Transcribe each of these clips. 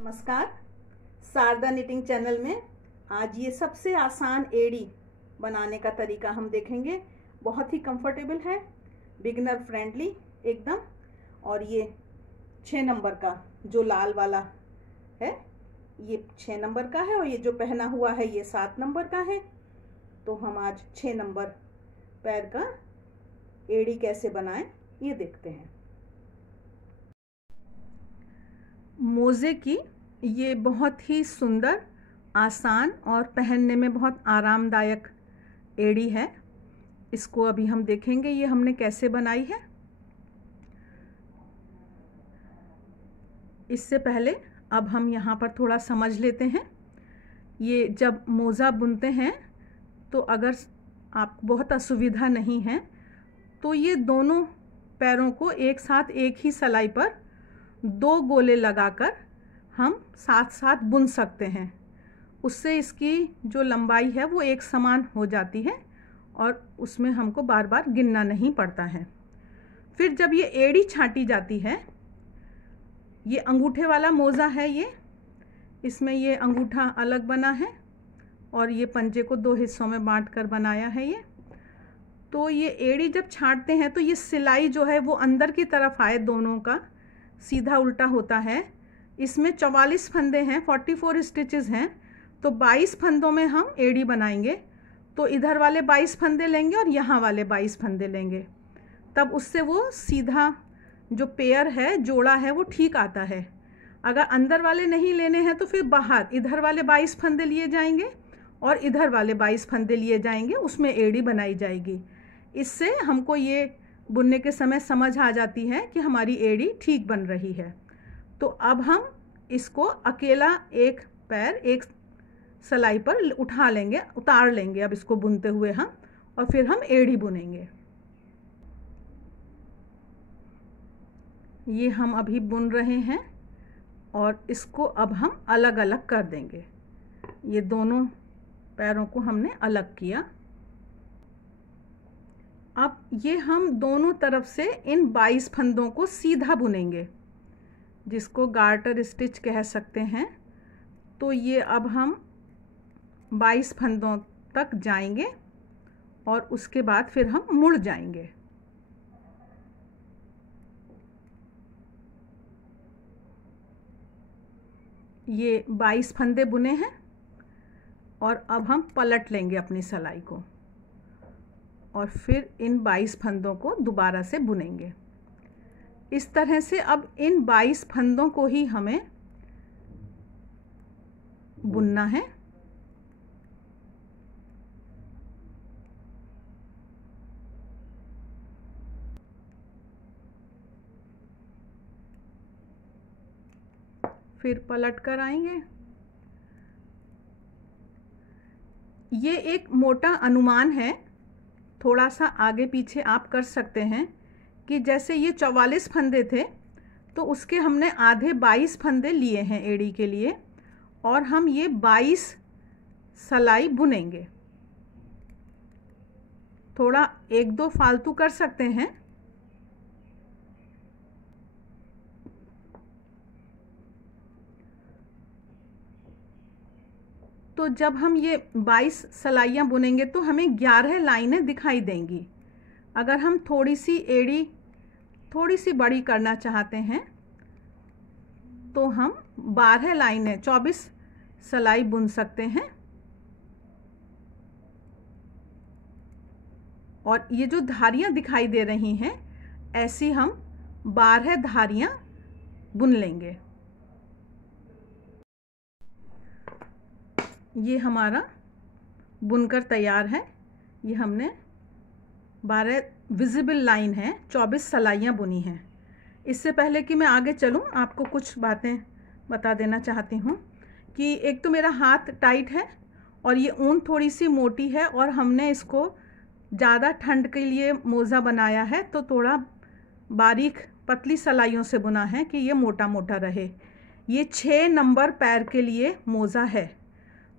नमस्कार। Sharda knitting channel में आज ये सबसे आसान एड़ी बनाने का तरीका हम देखेंगे। बहुत ही कंफर्टेबल है, बिगिनर फ्रेंडली एकदम। और ये 6 नंबर का जो लाल वाला है ये 6 नंबर का है और ये जो पहना हुआ है ये 7 नंबर का है। तो हम आज 6 नंबर पैर का एड़ी कैसे बनाएं ये देखते हैं। मोजे की ये बहुत ही सुंदर, आसान और पहनने में बहुत आरामदायक एड़ी है। इसको अभी हम देखेंगे ये हमने कैसे बनाई है। इससे पहले अब हम यहाँ पर थोड़ा समझ लेते हैं। ये जब मोज़ा बुनते हैं तो अगर आपको बहुत असुविधा नहीं है तो ये दोनों पैरों को एक साथ एक ही सिलाई पर 2 गोले लगाकर हम साथ साथ बुन सकते हैं। उससे इसकी जो लंबाई है वो एक समान हो जाती है और उसमें हमको बार बार गिनना नहीं पड़ता है। फिर जब ये एड़ी छांटी जाती है, ये अंगूठे वाला मोज़ा है ये, इसमें ये अंगूठा अलग बना है और ये पंजे को 2 हिस्सों में बांट कर बनाया है ये। तो ये एड़ी जब छांटते हैं तो ये सिलाई जो है वो अंदर की तरफ आए, दोनों का सीधा उल्टा होता है। इसमें 44 फंदे हैं, 44 स्टिचेस हैं। तो 22 फंदों में हम एड़ी बनाएंगे। तो इधर वाले 22 फंदे लेंगे और यहाँ वाले 22 फंदे लेंगे, तब उससे वो सीधा जो पेयर है, जोड़ा है, वो ठीक आता है। अगर अंदर वाले नहीं लेने हैं तो फिर बाहर इधर वाले 22 फंदे लिए जाएंगे और इधर वाले 22 फंदे लिए जाएंगे, उसमें एड़ी बनाई जाएगी। इससे हमको ये बुनने के समय समझ आ जाती है कि हमारी एड़ी ठीक बन रही है। तो अब हम इसको अकेला एक पैर एक सिलाई पर उठा लेंगे, उतार लेंगे अब इसको बुनते हुए हम, और फिर हम एड़ी बुनेंगे। ये हम अभी बुन रहे हैं और इसको अब हम अलग अलग कर देंगे। ये दोनों पैरों को हमने अलग किया। अब ये हम दोनों तरफ से इन 22 फंदों को सीधा बुनेंगे, जिसको गार्टर स्टिच कह सकते हैं। तो ये अब हम 22 फंदों तक जाएंगे और उसके बाद फिर हम मुड़ जाएंगे। ये 22 फंदे बुने हैं और अब हम पलट लेंगे अपनी सिलाई को और फिर इन 22 फंदों को दोबारा से बुनेंगे। इस तरह से अब इन 22 फंदों को ही हमें बुनना है। फिर पलट कर आएंगे। ये एक मोटा अनुमान है, थोड़ा सा आगे पीछे आप कर सकते हैं कि जैसे ये 44 फंदे थे तो उसके हमने आधे 22 फंदे लिए हैं एड़ी के लिए, और हम ये 22 सिलाई बुनेंगे। थोड़ा 1-2 फालतू कर सकते हैं। तो जब हम ये 22 सिलाइयाँ बुनेंगे तो हमें 11 लाइनें दिखाई देंगी। अगर हम थोड़ी सी एड़ी थोड़ी सी बड़ी करना चाहते हैं तो हम 12 लाइनें 24 सिलाई बुन सकते हैं। और ये जो धारियां दिखाई दे रही हैं, ऐसी हम 12 धारियां बुन लेंगे। ये हमारा बुनकर तैयार है। ये हमने 12 विजिबल लाइन है, 24 सिलाइयाँ बुनी हैं। इससे पहले कि मैं आगे चलूँ, आपको कुछ बातें बता देना चाहती हूँ कि एक तो मेरा हाथ टाइट है और ये ऊन थोड़ी सी मोटी है, और हमने इसको ज़्यादा ठंड के लिए मोज़ा बनाया है तो थोड़ा बारीक पतली सिलाइयों से बुना है कि ये मोटा मोटा रहे। ये 6 नंबर पैर के लिए मोज़ा है।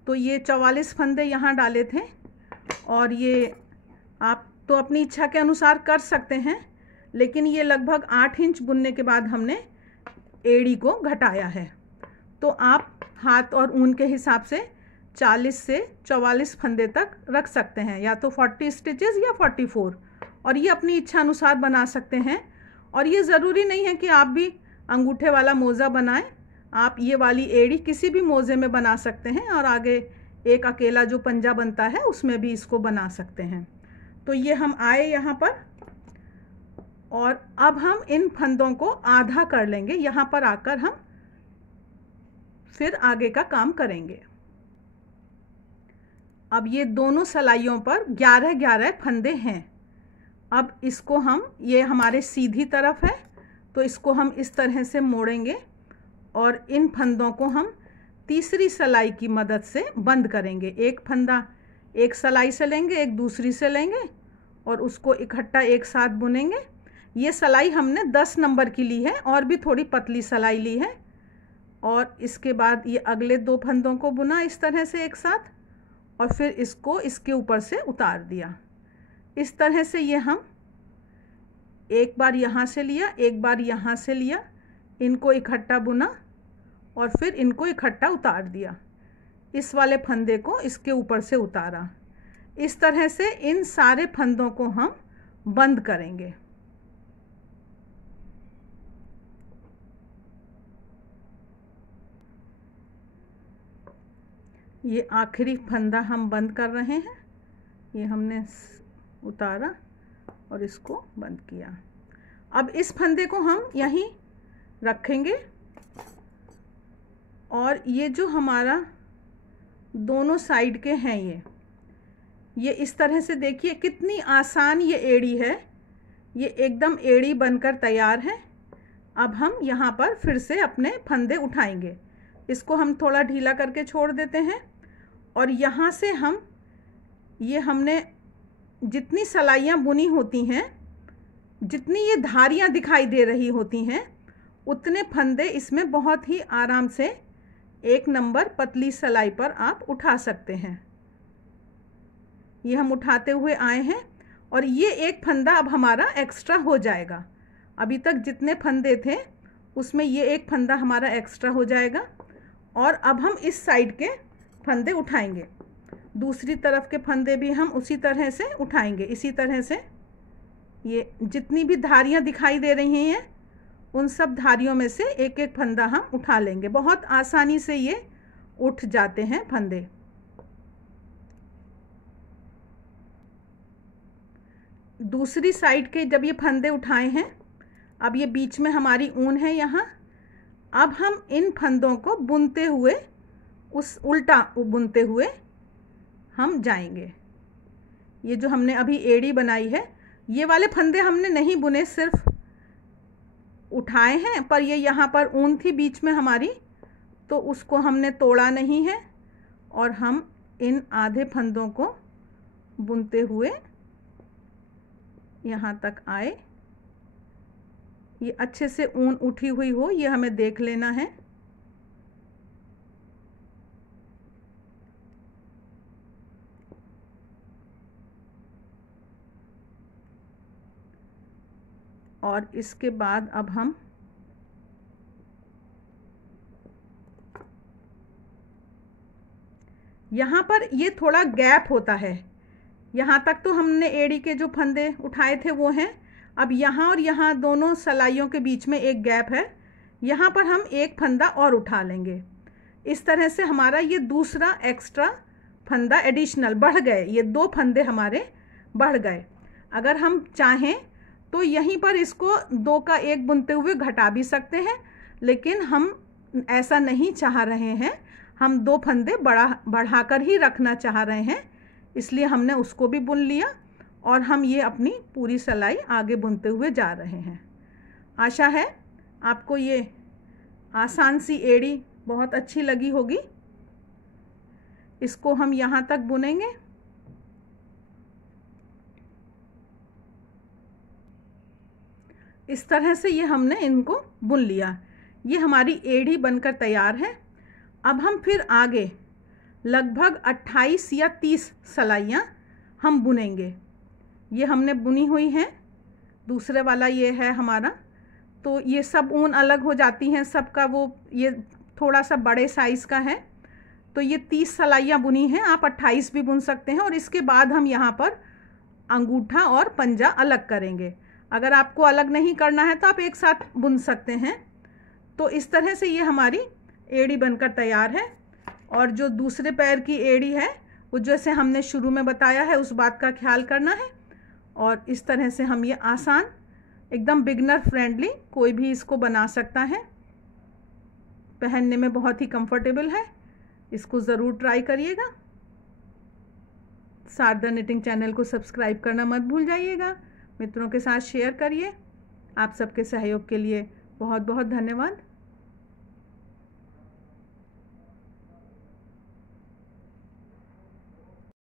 तो ये 44 फंदे यहाँ डाले थे और ये आप तो अपनी इच्छा के अनुसार कर सकते हैं, लेकिन ये लगभग 8 इंच बुनने के बाद हमने एड़ी को घटाया है। तो आप हाथ और ऊन के हिसाब से 40 से 44 फंदे तक रख सकते हैं, या तो 40 स्टिचेस या 44, और ये अपनी इच्छा अनुसार बना सकते हैं। और ये ज़रूरी नहीं है कि आप भी अंगूठे वाला मोज़ा बनाएं, आप ये वाली एड़ी किसी भी मोज़े में बना सकते हैं, और आगे एक अकेला जो पंजा बनता है उसमें भी इसको बना सकते हैं। तो ये हम आए यहाँ पर, और अब हम इन फंदों को आधा कर लेंगे। यहाँ पर आकर हम फिर आगे का काम करेंगे। अब ये दोनों सलाइयों पर 11-11 फंदे हैं। अब इसको हम, ये हमारे सीधी तरफ है तो इसको हम इस तरह से मोड़ेंगे, और इन फंदों को हम तीसरी सलाई की मदद से बंद करेंगे। एक फंदा एक सलाई से लेंगे, एक दूसरी से लेंगे, और उसको इकट्ठा एक साथ बुनेंगे। ये सलाई हमने 10 नंबर की ली है, और भी थोड़ी पतली सलाई ली है। और इसके बाद ये अगले 2 फंदों को बुना इस तरह से एक साथ, और फिर इसको इसके ऊपर से उतार दिया। इस तरह से ये हम एक बार यहाँ से लिया, एक बार यहाँ से लिया, इनको इकट्ठा बुना और फिर इनको इकट्ठा उतार दिया। इस वाले फंदे को इसके ऊपर से उतारा। इस तरह से इन सारे फंदों को हम बंद करेंगे। ये आखिरी फंदा हम बंद कर रहे हैं। ये हमने उतारा और इसको बंद किया। अब इस फंदे को हम यहीं रखेंगे, और ये जो हमारा दोनों साइड के हैं ये इस तरह से देखिए कितनी आसान ये एड़ी है। ये एकदम एड़ी बनकर तैयार है। अब हम यहाँ पर फिर से अपने फंदे उठाएंगे। इसको हम थोड़ा ढीला करके छोड़ देते हैं, और यहाँ से हम, ये हमने जितनी सलाइयाँ बुनी होती हैं, जितनी ये धारियाँ दिखाई दे रही होती हैं, उतने फंदे इसमें बहुत ही आराम से 1 नंबर पतली सलाई पर आप उठा सकते हैं। ये हम उठाते हुए आए हैं, और ये एक फंदा अब हमारा एक्स्ट्रा हो जाएगा। अभी तक जितने फंदे थे उसमें ये एक फंदा हमारा एक्स्ट्रा हो जाएगा। और अब हम इस साइड के फंदे उठाएंगे। दूसरी तरफ के फंदे भी हम उसी तरह से उठाएंगे। इसी तरह से ये जितनी भी धारियाँ दिखाई दे रही हैं, उन सब धारियों में से एक एक फंदा हम उठा लेंगे। बहुत आसानी से ये उठ जाते हैं फंदे। दूसरी साइड के जब ये फंदे उठाए हैं, अब ये बीच में हमारी ऊन है यहाँ। अब हम इन फंदों को बुनते हुए, उस उल्टा बुनते हुए हम जाएंगे। ये जो हमने अभी एड़ी बनाई है, ये वाले फंदे हमने नहीं बुने, सिर्फ उठाए हैं। पर ये यहाँ पर ऊन थी बीच में हमारी, तो उसको हमने तोड़ा नहीं है, और हम इन आधे फंदों को बुनते हुए यहाँ तक आए। ये अच्छे से ऊन उठी हुई हो, ये हमें देख लेना है। और इसके बाद अब हम यहाँ पर, ये थोड़ा गैप होता है। यहाँ तक तो हमने एड़ी के जो फंदे उठाए थे वो हैं। अब यहाँ और यहाँ दोनों सलाइयों के बीच में एक गैप है, यहाँ पर हम एक फंदा और उठा लेंगे। इस तरह से हमारा ये दूसरा एक्स्ट्रा फंदा एडिशनल बढ़ गए। ये 2 फंदे हमारे बढ़ गए। अगर हम चाहें तो यहीं पर इसको 2 का 1 बुनते हुए घटा भी सकते हैं, लेकिन हम ऐसा नहीं चाह रहे हैं। हम 2 फंदे बढ़ाकर ही रखना चाह रहे हैं, इसलिए हमने उसको भी बुन लिया, और हम ये अपनी पूरी सलाई आगे बुनते हुए जा रहे हैं। आशा है आपको ये आसान सी एड़ी बहुत अच्छी लगी होगी। इसको हम यहाँ तक बुनेंगे। इस तरह से ये हमने इनको बुन लिया। ये हमारी एड़ी बनकर तैयार है। अब हम फिर आगे लगभग 28 या 30 सलाइयाँ हम बुनेंगे। ये हमने बुनी हुई हैं। दूसरे वाला ये है हमारा। तो ये सब ऊन अलग हो जाती हैं सबका, वो ये थोड़ा सा बड़े साइज़ का है, तो ये 30 सलाइयाँ बुनी हैं, आप 28 भी बुन सकते हैं। और इसके बाद हम यहाँ पर अंगूठा और पंजा अलग करेंगे। अगर आपको अलग नहीं करना है तो आप एक साथ बुन सकते हैं। तो इस तरह से ये हमारी एड़ी बनकर तैयार है। और जो दूसरे पैर की एड़ी है वो जैसे हमने शुरू में बताया है उस बात का ख्याल करना है। और इस तरह से हम ये आसान, एकदम बिगनर फ्रेंडली, कोई भी इसको बना सकता है। पहनने में बहुत ही कंफर्टेबल है, इसको ज़रूर ट्राई करिएगा। शारदा निटिंग चैनल को सब्सक्राइब करना मत भूल जाइएगा, मित्रों के साथ शेयर करिए। आप सबके सहयोग के लिए बहुत बहुत धन्यवाद।